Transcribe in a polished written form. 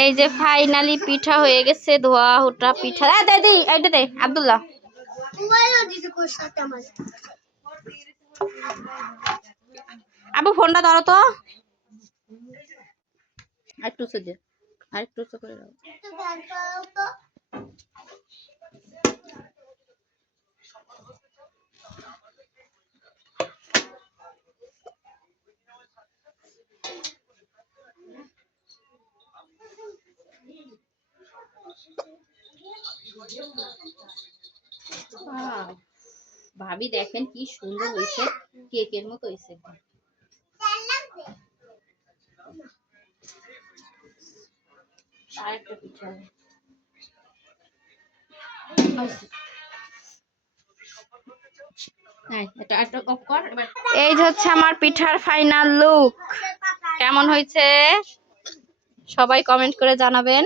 এই যে ফাইনালি পিঠা হয়ে গেছে, ধোয়া ওটা পিঠা। দে দি এইটা দে আব্দুল্লাহ। আবু ফোনটা ধরো তো, আরেকটু সহ্য, আরেকটু করে দাও। ভাবি দেখেন কি সুন্দর হয়েছে, কেকের মতো হয়েছে। আরেকটা পিঠা এই যে হচ্ছে আমার পিঠার ফাইনাল লুক। কেমন হয়েছে সবাই কমেন্ট করে জানাবেন।